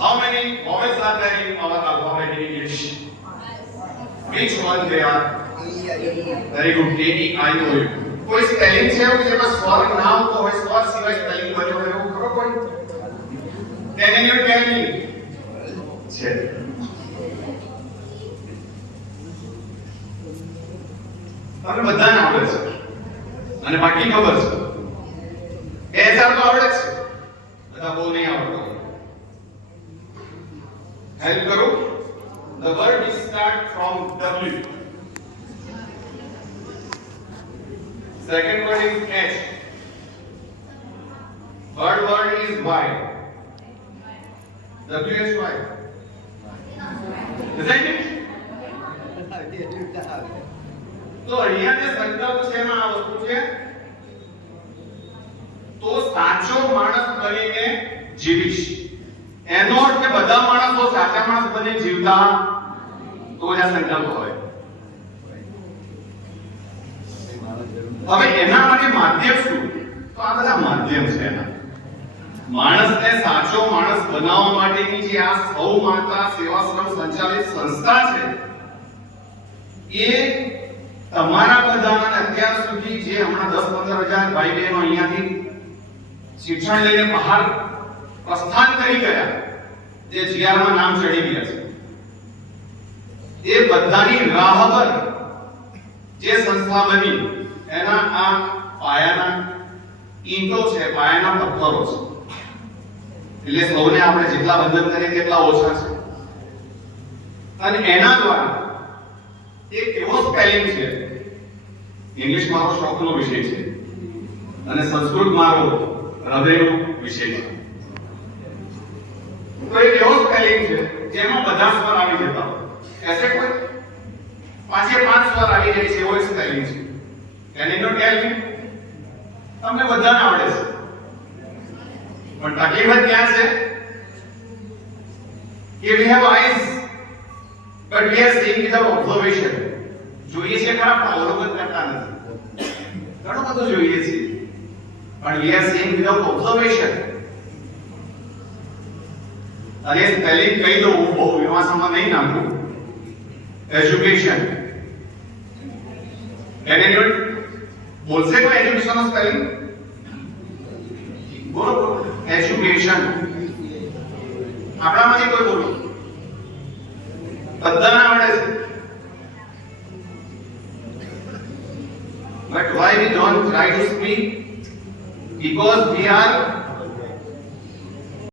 How many vowels are there in our alphabet in English? Which one they are? Very good. A, E, I, O, U. કોઈ spelling છે એવું જેમાં સ્વર ના આવતો હોય, સ્વર સિવાય સ્પેલિંગ બન્યો હોય એવું ખરો કોઈ? Can you tell me? છે. તમને બધાને આવડે છે અને બાકી ખબર છે. એસઆર તો આવડે છે, બધા બહુ નહીં આવડતો. હેલ્પ કરો. The word is start from W. Second word is H. Third word is Y. W-H-Y. Isn't it? તો અહીંયા જે સંકલ્પ છે એમાં આ વસ્તુ છે, તો સાચો માણસ બનીને જીવીશ. એનો અર્થ કે બધા માણસો સાચા માણસ બની જીવતા તો જ આ સંકલ્પ હોય. હવે એના માટે માધ્યમ શું? તો આ બધા માધ્યમ છે એના. માણસને સાચો માણસ બનાવવા માટેની જે આ સૌ માતા સેવાશ્રમ સંચાલિત સંસ્થા છે, એ તમારા બધાને અત્યાર સુધી જે હમણાં 10-15 હજાર ભાઈ બહેનો અહીંયાથી શિક્ષણ લઈને બહાર પ્રસ્થાન કરી ગયા, જે જીઆરમાં નામ ચડી ગયા છે, એ બધાની રાહબર જે સંસ્થા બની એના આ પાયાના ઈંટો છે, પાયાના પથ્થરો છે. એટલે સૌને આપણે જેટલા બંધન કરીએ તેટલા ઓછા છે. અને એના દ્વારા એક એવો સ્પેલિંગ છે, ઇંગ્લિશ મારો શોખનો વિષય છે અને સંસ્કૃત મારો હૃદયનો વિષય છે. તો એક એવો સ્પેલિંગ છે જેમાં બધા સ્વર આવી જતા હોય. એસે કોઈ 5 સ્વર આવી જાય છે એવો એક સ્પેલિંગ છે. કેન યુ ટેલ મી? તમને બધાને આવડે છે, પણ તકલીફ ક્યાં છે કે we have eyes but we are seeing without observation. જોઈએ છે ખરા પણ અવલોકન કરતા નથી. ઘણું બધું જોઈએ છે પણ we are seeing without observation. અને સ્પેલિંગ કહી દઉં, બહુ વિવાસમાં નહીં નાખું. એજ્યુકેશન. કેન યુ બોલશે કોઈ એજ્યુકેશનનો સ્પેલિંગ? બોલો બોલો. એજ્યુકેશન. આપણામાંથી કોઈ બોલો. બધાને આવડે છે. But why we don't try to speak? Because we are